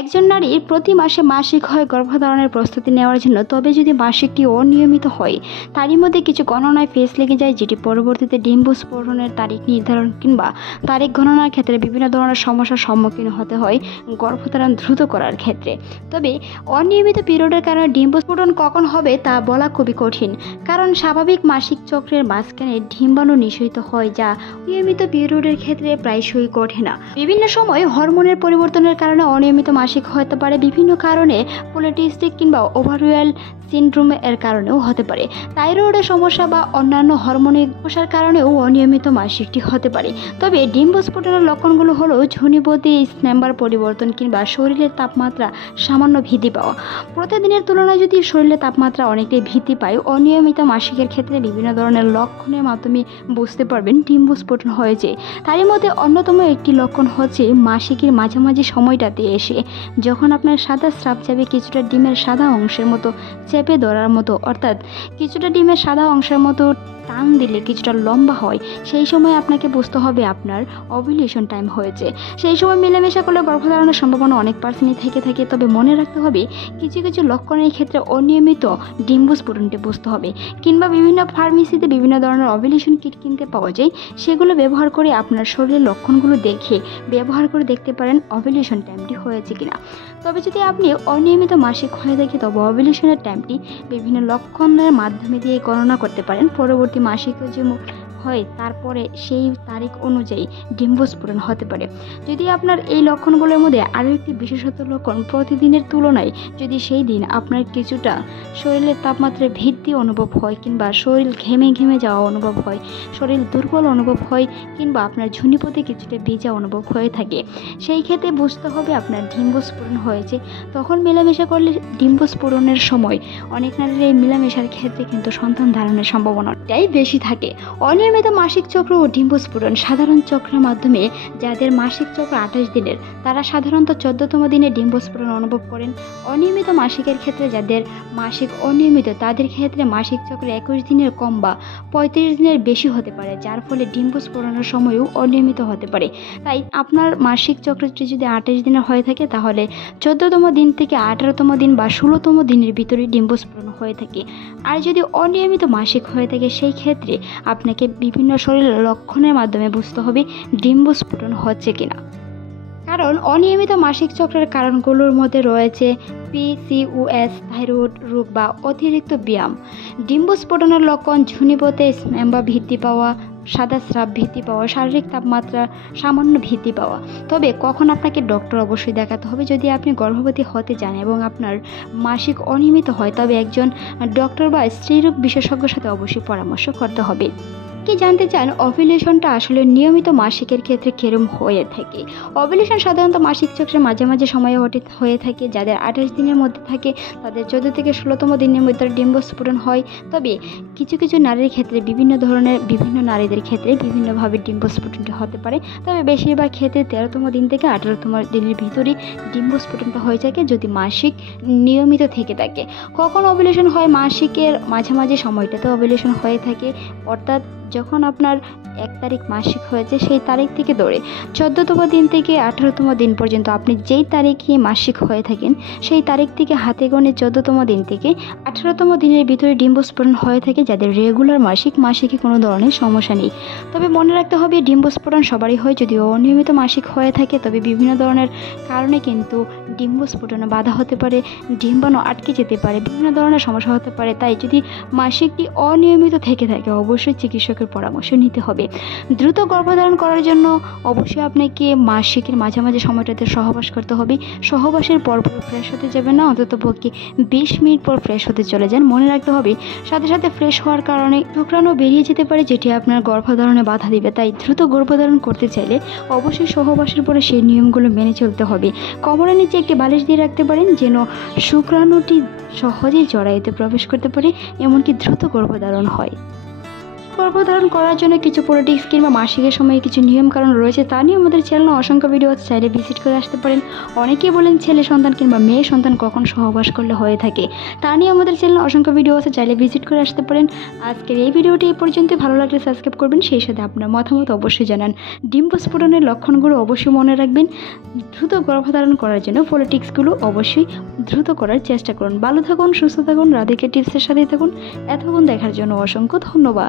একজন নারীর প্রতি মাসে মাসিক হয় গর্ভধারণের প্রস্তুতি নেওয়ার জন্য, তবে যদি মাসিকটি অনিয়মিত হয় তারই মধ্যে কিছু গণনায় ফেস লেগে যায়, যেটি পরবর্তীতে ডিম্বস্ফোরণের তারিখ নির্ধারণ কিংবা তারিখ গণনার ক্ষেত্রে বিভিন্ন ধরনের সমস্যার সম্মুখীন হতে হয় গর্ভধারণ দ্রুত করার ক্ষেত্রে। তবে অনিয়মিত পিরিয়ডের কারণে ডিম্বস্ফোরণ কখন হবে তা বলা খুবই কঠিন, কারণ স্বাভাবিক মাসিক চক্রের মাঝখানে ডিম্বাণু নিঃসরিত হয়, যা নিয়মিত পিরিয়ডের ক্ষেত্রে প্রায়শই ঘটে না। বিভিন্ন সময় হরমোনের পরিবর্তনের কারণে অনিয়মিত মাসিক হতে পারে, বিভিন্ন কারণে পলিটিস্টিক কিংবা ওভারিয়াল সিনড্রোম এর কারণেও হতে পারে, থাইরয়েডের সমস্যা বা অন্যান্য হরমোনের সমস্যার কারণেও অনিয়মিত মাসিকটি হতে পারে। তবে ডিম্বস্ফোরণের লক্ষণগুলো হলো ঝুনিপতি স্নাম্বার পরিবর্তন কিংবা শরীরের তাপমাত্রা সামান্য বৃদ্ধি পাওয়া। প্রতিদিনের তুলনায় যদি শরীরের তাপমাত্রা অনেকটাই বৃদ্ধি পায়, অনিয়মিত মাসিকের ক্ষেত্রে বিভিন্ন ধরনের লক্ষণের মাধ্যমে বুঝতে পারবেন ডিম্বস্ফোরণ হয়েছে। তারই মধ্যে অন্যতম একটি লক্ষণ হচ্ছে মাসিকের মাঝামাঝি সময়টাতে এসে যখন আপনার সাদা স্রাব যাবে কিছুটা ডিমের সাদা অংশের মতো চেপে ধরার মতো, অর্থাৎ কিছুটা ডিমের সাদা অংশের মতো টান দিলে কিছুটা লম্বা হয়, সেই সময় আপনাকে বুঝতে হবে আপনার ওভুলেশন টাইম হয়েছে। সেই সময় মেলামেশা করলে গর্ভধারণের সম্ভাবনা অনেক পার্সেন্টই থেকে থাকে। তবে মনে রাখতে হবে কিছু কিছু লক্ষণের ক্ষেত্রে অনিয়মিত ডিম্বস্ফোরণটি বুঝতে হবে, কিংবা বিভিন্ন ফার্মেসিতে বিভিন্ন ধরনের ওভুলেশন কিট কিনতে পাওয়া যায়, সেগুলো ব্যবহার করে আপনার শরীরের লক্ষণগুলো দেখে ব্যবহার করে দেখতে পারেন ওভুলেশন টাইমটি হয়েছে কিনা। তবে যদি আপনি অনিয়মিত মাসিক হয়ে থাকে তবে ওভুলেশনের টাইমটি বিভিন্ন লক্ষণের মাধ্যমে দিয়ে গণনা করতে পারেন। পরবর্তী মাসিক যে হয় তারপরে সেই তারিখ অনুযায়ী ডিম্বস্ফোরণ হতে পারে। যদি আপনার এই লক্ষণগুলোর মধ্যে আরও একটি বিশেষত লক্ষণ প্রতিদিনের তুলনায় যদি সেই দিন আপনার কিছুটা শরীরের তাপমাত্রায় বৃদ্ধি অনুভব হয়, কিংবা শরীর ঘেমে ঘেমে যাওয়া অনুভব হয়, শরীর দুর্বল অনুভব হয়, কিংবা আপনার ঝুনিপথে কিছুটা ভিজা অনুভব হয়ে থাকে, সেই ক্ষেত্রে বুঝতে হবে আপনার ডিম্বস্ফোরণ হয়েছে। তখন মেলামেশা করলে ডিম্বস্ফোরণের সময় অনেক নারীর এই মেলামেশার ক্ষেত্রে কিন্তু সন্তান ধারণের সম্ভাবনাটাই বেশি থাকে। অনিয়মিত মাসিক চক্র ও ডিম্বস্ফোরণ সাধারণ চক্রের মাধ্যমে যাদের মাসিক চক্র 28 দিনের, তারা সাধারণত 14তম দিনে ডিম্বস্ফোরণ অনুভব করেন। অনিয়মিত মাসিকের ক্ষেত্রে যাদের মাসিক অনিয়মিত, তাদের ক্ষেত্রে মাসিক চক্র 21 দিনের কম বা 35 দিনের বেশি হতে পারে, যার ফলে ডিম্বস্ফোরণের সময়ও অনিয়মিত হতে পারে। তাই আপনার মাসিক চক্রটি যদি 28 দিনের হয়ে থাকে তাহলে 14তম দিন থেকে 18তম দিন বা 16তম দিনের ভিতরে ডিম্বস্ফোরণ হয়ে থাকে। আর যদি অনিয়মিত মাসিক হয়ে থাকে সেই ক্ষেত্রে আপনাকে বিভিন্ন শরীরের লক্ষণের মাধ্যমে বুঝতে হবে ডিম্বস্ফোরণ হচ্ছে কিনা। কারণ অনিয়মিত মাসিক চক্রের কারণগুলোর মধ্যে রয়েছে PCOS, থাইরয়েড রোগ বা অতিরিক্ত ব্যায়াম। ডিম্বস্ফোরণের লক্ষণ ঝুনিপথে স্নাম্বা বৃদ্ধি পাওয়া, সাদা স্রাব বৃদ্ধি পাওয়া, শারীরিক তাপমাত্রা সামান্য বৃদ্ধি পাওয়া। তবে কখন আপনাকে ডক্টর অবশ্যই দেখাতে হবে। যদি আপনি গর্ভবতী হতে চান এবং আপনার মাসিক অনিয়মিত হয় তবে একজন ডক্টর বা স্ত্রীরোগ বিশেষজ্ঞের সাথে অবশ্যই পরামর্শ করতে হবে। কি জানতে চান ওভুলেশনটা আসলে নিয়মিত মাসিকের ক্ষেত্রে কেরম হয়ে থাকে? ওভুলেশন সাধারণত মাসিক চক্রের মাঝামাঝি সময়ে হয়ে থাকে। যাদের 28 দিনের মধ্যে থাকে তাদের 14 থেকে 16তম দিনের মধ্যে ডিম্বস্ফোরণ হয়। তবে কিছু কিছু নারীর ক্ষেত্রে বিভিন্ন নারীদের ক্ষেত্রে বিভিন্নভাবে ডিম্বস্ফোরণটা হতে পারে। তবে বেশিরভাগ ক্ষেত্রে 13তম দিন থেকে 18তম দিনের ভিতরে ডিম্বস্ফোরণটা হয়ে থাকে যদি মাসিক নিয়মিত থেকে থাকে। কখন ওভুলেশন হয়? মাসিকের মাঝামাঝি সময়টাতে ওভুলেশন হয়ে থাকে, অর্থাৎ যখন আপনার 1 তারিখ মাসিক হয়েছে সেই তারিখ থেকে ধরে 14তম দিন থেকে 18তম দিন পর্যন্ত আপনি যেই তারিখে মাসিক হয়ে থাকেন সেই তারিখ থেকে হাতে গোনে 14তম দিন থেকে 18তম দিনের ভিতরে ডিম্বস্ফোরণ হয়ে থাকে যাদের রেগুলার মাসিকে কোনো ধরনের সমস্যা নেই। তবে মনে রাখতে হবে ডিম্বস্ফোরণ সবারই হয়। যদি অনিয়মিত মাসিক হয়ে থাকে তবে বিভিন্ন ধরনের কারণে কিন্তু ডিম্বস্ফোরণে বাধা হতে পারে, ডিম্বাণু আটকে যেতে পারে, বিভিন্ন ধরনের সমস্যা হতে পারে। তাই যদি মাসিকটি অনিয়মিত থেকে থাকে অবশ্যই চিকিৎসকের পরামর্শ নিতে হবে। দ্রুত গর্ভধারণ করার জন্য অবশ্যই আপনাকে মাসিকের মাঝামাঝি সময়টাতে সহবাস করতে হবে। সহবাসের পর ফ্রেশ হতে যাবেন না, অন্ততপক্ষে 20 মিনিট পর ফ্রেশ হতে চলে যান। মনে রাখতে হবে সাথে সাথে ফ্রেশ হওয়ার কারণে শুক্রাণু বেরিয়ে যেতে পারে, যেটি আপনার গর্ভধারণে বাধা দিবে। তাই দ্রুত গর্ভধারণ করতে চাইলে অবশ্যই সহবাসের পরে সেই নিয়মগুলো মেনে চলতে হবে। কোমরের নিচে একটি বালিশ দিয়ে রাখতে পারেন যেন শুক্রাণুটি সহজেই জরায়ুতে প্রবেশ করতে পারে, এমনকি দ্রুত গর্ভধারণ হয়। গর্ভধারণ করার জন্য কিছু পলিটিক্স কিংবা মাসিকের সময় কিছু নিয়ম কারণ রয়েছে, তা নিয়ে আমাদের চ্যানেলে অসংখ্য ভিডিও আছে, চাইলে ভিজিট করে আসতে পারেন। অনেকেই বলেন ছেলে সন্তান কিংবা মেয়ে সন্তান কখন সহবাস করলে হয়ে থাকে, তা নিয়ে আমাদের চ্যানেলে অসংখ্য ভিডিও আছে, চাইলে ভিজিট করে আসতে পারেন। আজকের এই ভিডিওটি এই পর্যন্ত, ভালো লাগলে সাবস্ক্রাইব করবেন, সেই সাথে আপনার মতামত অবশ্যই জানান। ডিম্ব স্ফোটনের লক্ষণগুলো অবশ্যই মনে রাখবেন। দ্রুত গর্ভধারণ করার জন্য পলিটিক্সগুলো অবশ্যই দ্রুত করার চেষ্টা করুন। ভালো থাকুন, সুস্থ থাকুন, রাধিকা টিপসের সাথেই থাকুন। এতক্ষণ দেখার জন্য অসংখ্য ধন্যবাদ।